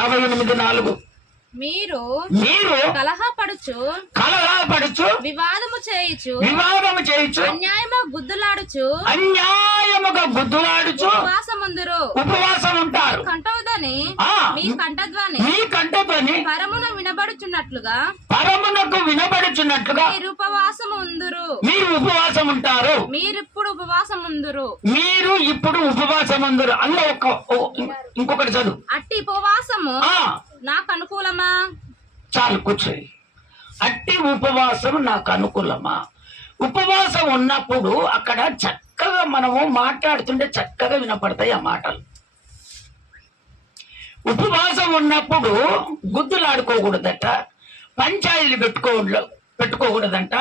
58:4. మీరు మీరు కలహపడుచు వివాదము చేయుచు అన్యాయముగా గుద్దులాడుచు ఉపవాసం ఉంటారు. కంఠధ్వని మీ కంఠధ్వని పరమున వినబడుచున్నట్లుగా మీరు ఉపవాసం ఉంటారు. మీరు ఇప్పుడు ఉపవాసం ఉందరు. అందులో ఇంకొకటి చదువు. అట్టి ఉపవాసము నాకు అనుకూలమా? చాలు, కూర్చోండి. అట్టి ఉపవాసం నాకు అనుకూలమా? ఉపవాసం ఉన్నప్పుడు అక్కడ చక్కగా మనము మాట్లాడుతుంటే చక్కగా వినపడతాయి ఆ మాటలు. ఉపవాసం ఉన్నప్పుడు గుద్దులాడుకోకూడదట, పంచాయతీలు పెట్టుకోకూడదంట,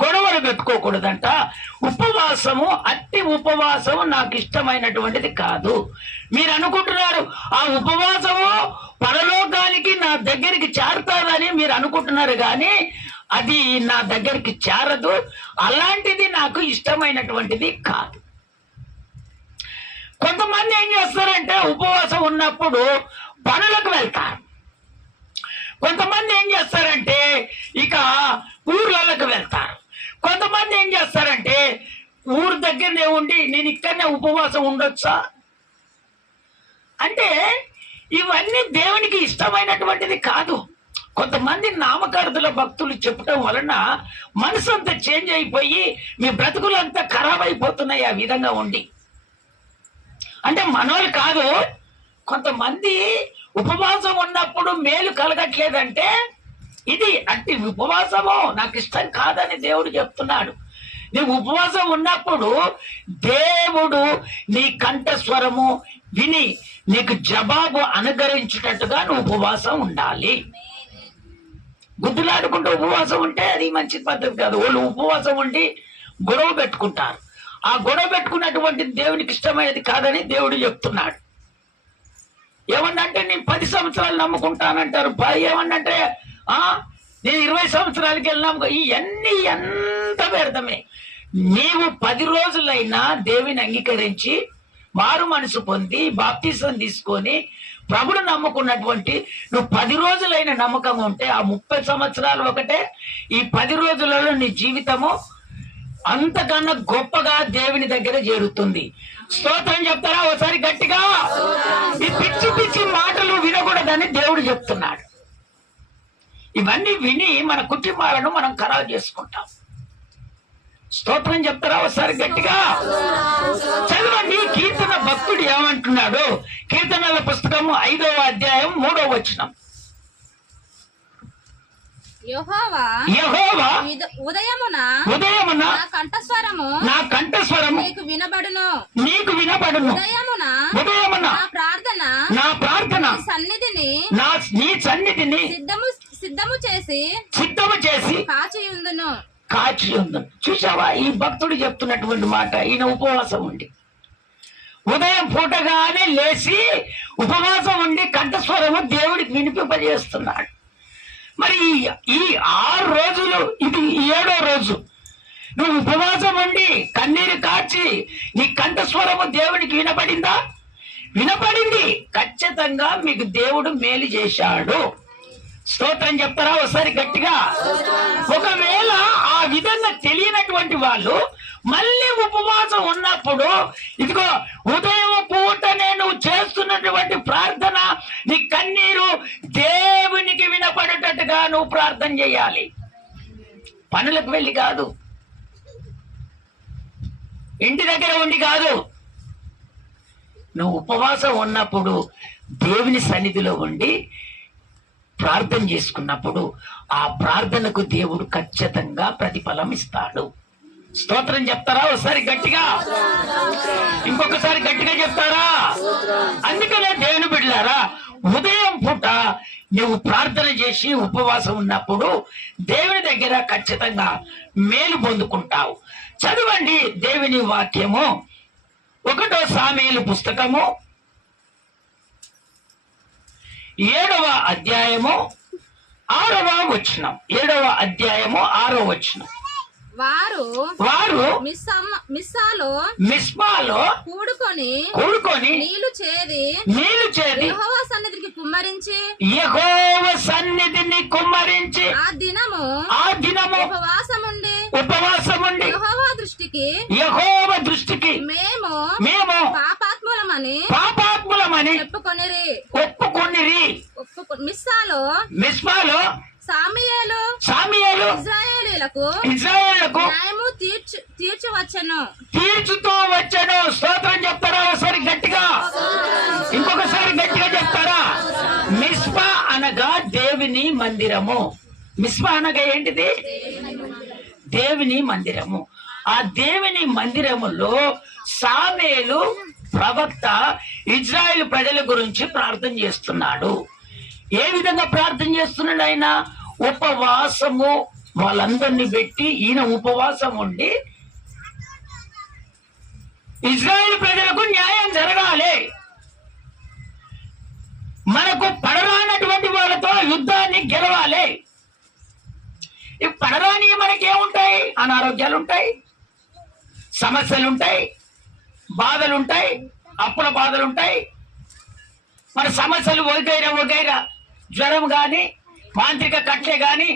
గొడవలు పెట్టుకోకూడదంట. అట్టి ఉపవాసము నాకు ఇష్టమైనటువంటిది కాదు. మీరు అనుకుంటున్నారు ఆ ఉపవాసము పరలోకానికి నా దగ్గరికి చేరతాదని మీరు అనుకుంటున్నారు, కానీ అది నా దగ్గరికి చేరదు. అలాంటిది నాకు ఇష్టమైనటువంటిది కాదు. కొంతమంది ఏం చేస్తారంటే ఉపవాసం ఉన్నప్పుడు పనులకు వెళ్తారు. కొంతమంది ఏం చేస్తారంటే ఇక ఊర్లలోకి వెళ్తారు. కొంతమంది ఏం చేస్తారంటే ఊరు దగ్గరనే ఉండి నేను ఇక్కడనే ఉపవాసం ఉండొచ్చా అంటే ఇవన్నీ దేవునికి ఇష్టమైనటువంటిది కాదు. కొంతమంది నామకార్థుల భక్తులు చెప్పడం వలన మనసు అంతా చేంజ్ అయిపోయి మీ బ్రతుకులంతా ఖరాబ్ అయిపోతున్నాయి ఆ విధంగా ఉండి. అంటే మనోళ్ళు కాదు, కొంతమంది ఉపవాసం ఉన్నప్పుడు మేలు కలగట్లేదంటే ఇది అట్టి ఉపవాసము నాకు ఇష్టం కాదని దేవుడు చెప్తున్నాడు. నువ్వు ఉపవాసం ఉన్నప్పుడు దేవుడు నీ కంఠస్వరము విని నీకు జవాబు అనుగ్రహించేటట్టుగా నువ్వు ఉపవాసం ఉండాలి. గుద్దులాడుకుంటూ ఉపవాసం ఉంటే అది మంచి పద్ధతి కాదు. వాళ్ళు ఉపవాసం ఉండి గొడవ పెట్టుకుంటారు. ఆ గొడవ పెట్టుకున్నటువంటి దేవునికి ఇష్టమైనది కాదని దేవుడు చెప్తున్నాడు. ఏమన్నంటే నేను 10 సంవత్సరాలు నమ్ముకుంటానంటారు. ఏమన్నంటే నేను 20 సంవత్సరాలకి వెళ్ళినాము. ఇవన్నీ ఎంత వ్యర్థమే. నీవు 10 రోజులైనా దేవుని అంగీకరించి మారు మనసు పొంది బాప్తిసం తీసుకొని ప్రభుని నమ్ముకున్నటువంటి నువ్వు 10 రోజులైన నమ్మకం ఉంటే ఆ 30 సంవత్సరాలు ఒకటే. ఈ 10 రోజులలో నీ జీవితము అంతకన్నా గొప్పగా దేవుని దగ్గర చేరుతుంది. స్తోత్రం చెప్తారా ఒకసారి గట్టిగా? ఈ పిచ్చి పిచ్చి మాటలు వినకూడదని దేవుడు చెప్తున్నాడు. ఇవన్నీ విని మన కుటుంబాలను మనం ఖరాబు చేసుకుంటాం. స్తోత్రం చెప్తారా ఒకసారి గట్టిగా? చదవండి. కీర్తన భక్తుడు ఏమంటున్నాడు? కీర్తనల పుస్తకము 5వ అధ్యాయం 3వ వచనం. యెహోవా ఉదయమున నా కంఠస్వరము నీకు వినబడును. ఉదయమున నా ప్రార్థన నీ సన్నిధిని సిద్ధము చేసి కాచి ఉందును. చూసావా ఈ భక్తుడు చెప్తున్నటువంటి మాట? ఈయన ఉపవాసం ఉండి ఉదయం పూటగానే లేచి ఉపవాసం ఉండి కంఠస్వరము దేవుడికి వినిపింపజేస్తున్నాడు. మరి ఈ 6 రోజులు, ఇది 7వ రోజు నువ్వు ఉపవాసం ఉండి కన్నీరు కాచి నీ కంఠస్వరము దేవునికి వినపడిందా? వినపడింది. ఖచ్చితంగా మీకు దేవుడు మేలు చేశాడు. స్తోత్రం చెప్తారా ఒకసారి గట్టిగా? ఒకవేళ ఆ విధంగా తెలియనటువంటి వాళ్ళు మళ్ళీ ఉపవాసం ఉన్నప్పుడు ఇదిగో ఉదయం పూట నేను చేస్తున్నటువంటి ప్రార్థన నీ కన్నీరు దేవునికి వినపడేటట్టుగా నువ్వు ప్రార్థన చేయాలి. పనులకు వెళ్ళి కాదు, ఇంటి దగ్గర ఉండి కాదు. నువ్వు ఉపవాసం ఉన్నప్పుడు దేవుని సన్నిధిలో ఉండి ప్రార్థన చేసుకున్నప్పుడు ఆ ప్రార్థనకు దేవుడు ఖచ్చితంగా ప్రతిఫలం ఇస్తాడు. స్తోత్రం చెప్తారా ఒకసారి గట్టిగా? ఇంకొకసారి గట్టిగా చెప్తారా? అందుకనే దేవుని బిడ్డలారా, ఉదయం పూట నువ్వు ప్రార్థన చేసి ఉపవాసం ఉన్నప్పుడు దేవుని దగ్గర ఖచ్చితంగా మేలు పొందుకుంటావు. చదవండి దేవుని వాక్యము 1వ సామెయేలు పుస్తకము 7వ అధ్యాయము 6వ వచనం. 7వ అధ్యాయము 6వ వచనం. వారు మిస్పాలో కూడుకొని నీళ్లు చేది సన్నిధికి కుమ్మరించి యెహోవా సన్నిధిని కుమ్మరించి ఆ దినము ఉపవాసముండి యెహోవా దృష్టికి మేము పాపాత్ములమని ఒప్పుకొనిరి. మిస్పాలో సామీయేలు ఇశ్రాయేలులకు న్యాయము తీర్చుతూ వచ్చాను. స్తోత్రం చెప్తారా ఒకసారి గట్టిగా? ఇంకొకసారి గట్టిగా చెప్తారా? మిస్పా అనగా దేవుని మందిరము. మిస్పా అనగా ఏంటిది? దేవుని మందిరము. ఆ దేవుని మందిరములో సామూయేలు ప్రవక్త ఇజ్రాయెల్ ప్రజల గురించి ప్రార్థన చేస్తున్నాడు. ఏ విధంగా ప్రార్థన చేస్తున్నాడు? ఆయన ఉపవాసము వాళ్ళందరినీ పెట్టి ఈయన ఉపవాసం ఉండి ఇజ్రాయెల్ ప్రజలకు న్యాయం జరగాలి, మనకు పడరానటువంటి వాళ్ళతో యుద్ధాన్ని గెలవాలి. ఈ పడరాని మనకేముంటాయి? అనారోగ్యాలు ఉంటాయి, సమస్యలు ఉంటాయి, బాధలు ఉంటాయి, అప్పుల బాధలు ఉంటాయి, మన సమస్యలు వగైరా జ్వరం గాని మాంత్రిక కట్లే గాని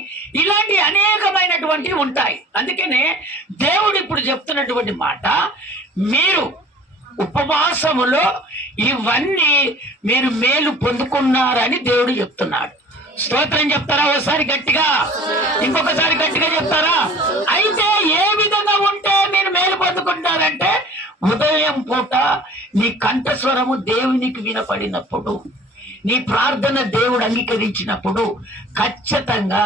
ఇలాంటి అనేకమైనటువంటివి ఉంటాయి. అందుకనే దేవుడు ఇప్పుడు చెప్తున్నటువంటి మాట, మీరు ఉపవాసములో ఇవన్నీ మీరు మేలు పొందుకున్నారని దేవుడు చెప్తున్నాడు. స్తోత్రం చెప్తారా ఒకసారి గట్టిగా? ఇంకొకసారి గట్టిగా చెప్తారా? అయితే ఏ విధంగా ఉంటే మీరు మేలు పొందుకుంటారంటే, ఉదయం పూట నీ కంఠస్వరము దేవునికి వినపడినప్పుడు, నీ ప్రార్థన దేవుడు అంగీకరించినప్పుడు ఖచ్చితంగా